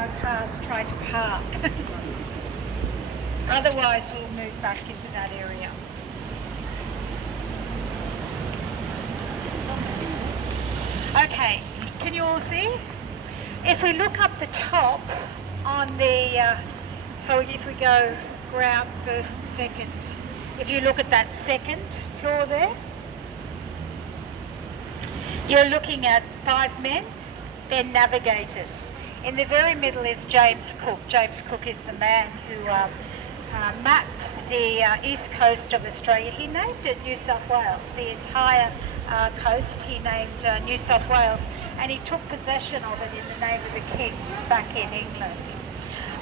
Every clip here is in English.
no cars try to park. Otherwise, we'll move back into that area. Okay, can you all see? If we look up the top on the, so if we go ground, first, second, if you look at that second floor there, you're looking at 5 men, they're navigators. In the very middle is James Cook. James Cook is the man who mapped the east coast of Australia. He named it New South Wales. The entire coast he named New South Wales, and he took possession of it in the name of the king back in England.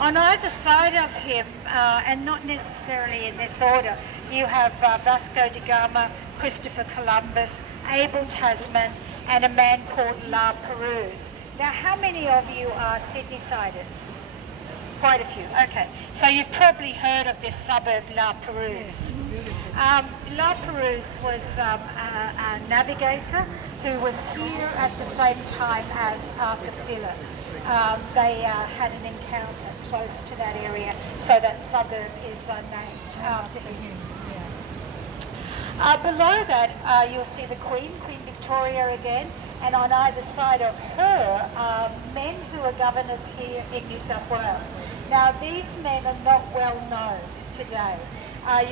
On either side of him, and not necessarily in this order, you have Vasco da Gama, Christopher Columbus, Abel Tasman, and a man called La Perouse. Now, how many of you are Sydney-siders? Quite a few. Okay, so you've probably heard of this suburb, La Perouse. La Perouse was a navigator who was here at the same time as Arthur Phillip. They had an encounter close to that area, so that suburb is named after him. Below that, you'll see the Queen Victoria again, and on either side of her are men who are governors here in New South Wales. Now, these men are not well known today.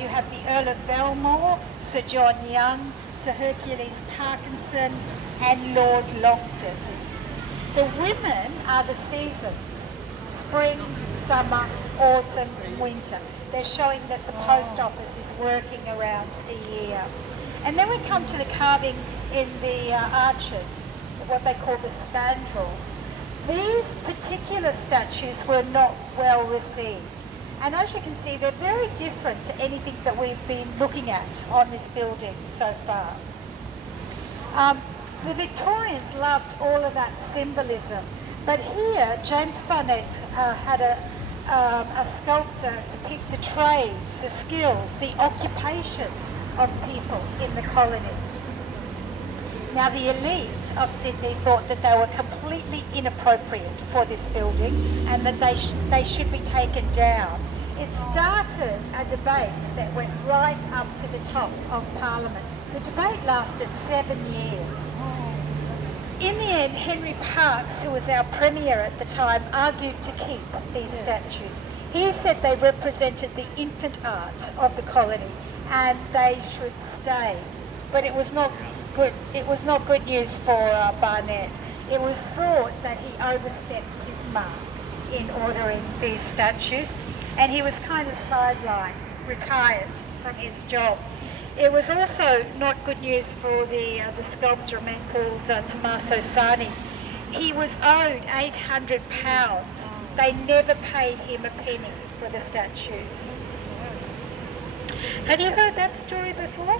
You have the Earl of Belmore, Sir John Young, Sir Hercules Parkinson, and Lord Loftus. The women are the seasons: spring, summer, autumn, winter. They're showing that the post office is working around the year. And then we come to the carvings in the arches, what they call the spandrels. These particular statues were not well received. And as you can see, they're very different to anything that we've been looking at on this building so far. The Victorians loved all of that symbolism. But here, James Barnett had a sculptor depict the trades, the skills, the occupations of people in the colony. Now, the elite of Sydney thought that they were completely inappropriate for this building and that they should be taken down. It started a debate that went right up to the top of Parliament. The debate lasted 7 years. In the end, Henry Parkes, who was our Premier at the time, argued to keep these statues. He said they represented the infant art of the colony and they should stay. But it was not good. It was not good news for Barnett. It was thought that he overstepped his mark in ordering these statues, and he was kind of sidelined, retired from his job. It was also not good news for the sculptor, a man called Tommaso Sani. He was owed £800. They never paid him a penny for the statues. Have you heard that story before?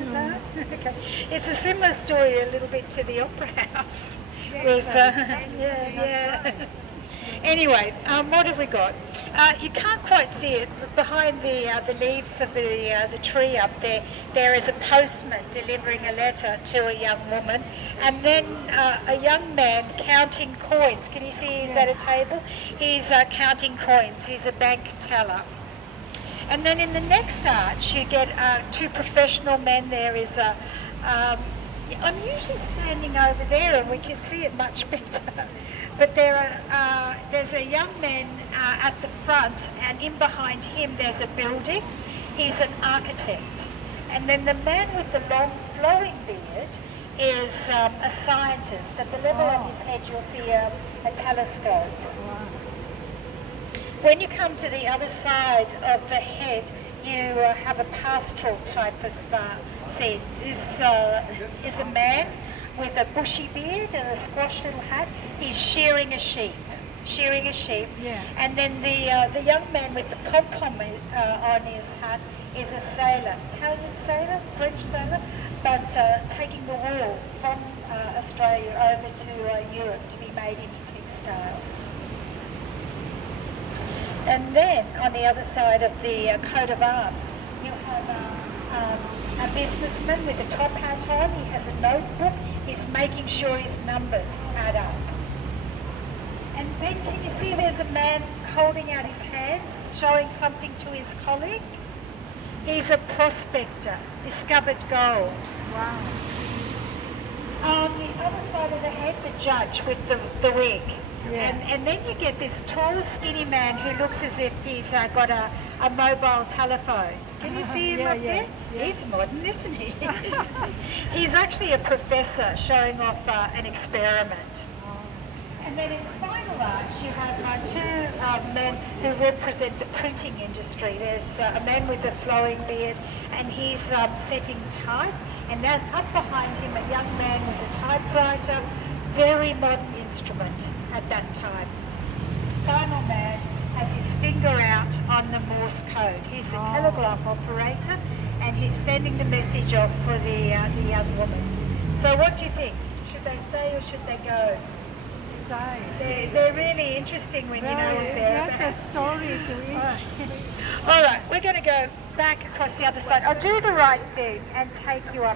No? Okay. It's a similar story a little bit to the Opera House. With, Anyway, what have we got? You can't quite see it, but behind the leaves of the tree up there, there is a postman delivering a letter to a young woman, and then a young man counting coins. Can you see he's at a table? He's counting coins. He's a bank teller. And then in the next arch, you get 2 professional men. There is I'm usually standing over there and we can see it much better. But there's a young man at the front, and in behind him there's a building. He's an architect. And then the man with the long flowing beard is a scientist. At the level of his head you'll see a telescope. When you come to the other side of the head, you have a pastoral type of scene. This is a man with a bushy beard and a squashed little hat. He's shearing a sheep. Yeah. And then the young man with the pom-pom on his hat is a sailor, Italian sailor, French sailor, but taking the wool from Australia over to Europe to be made into textiles. And then on the other side of the coat of arms, you have a businessman with a top hat on. He has a notebook. He's making sure his numbers add up. And then can you see there's there's a man holding out his hands, showing something to his colleague. He's a prospector, discovered gold. Wow. On the other side of the head, the judge with the wig. Yeah. And then you get this tall, skinny man who looks as if he's got a mobile telephone. Can you see him up there? Yeah. He's modern, isn't he? He's actually a professor showing off an experiment. And then in the final arch, you have two men who represent the printing industry. There's a man with a flowing beard, and he's setting type. And now up behind him, a young man with a typewriter, very modern instrument at that time. Final man has his finger out on the Morse code. He's the telegraph operator, and he's sending the message off for the young woman. So what do you think? Should they stay or should they go? They're really interesting when you know what they're about. There's a story to each. All right, we're going to go back across the other side. I'll do the right thing and take you up.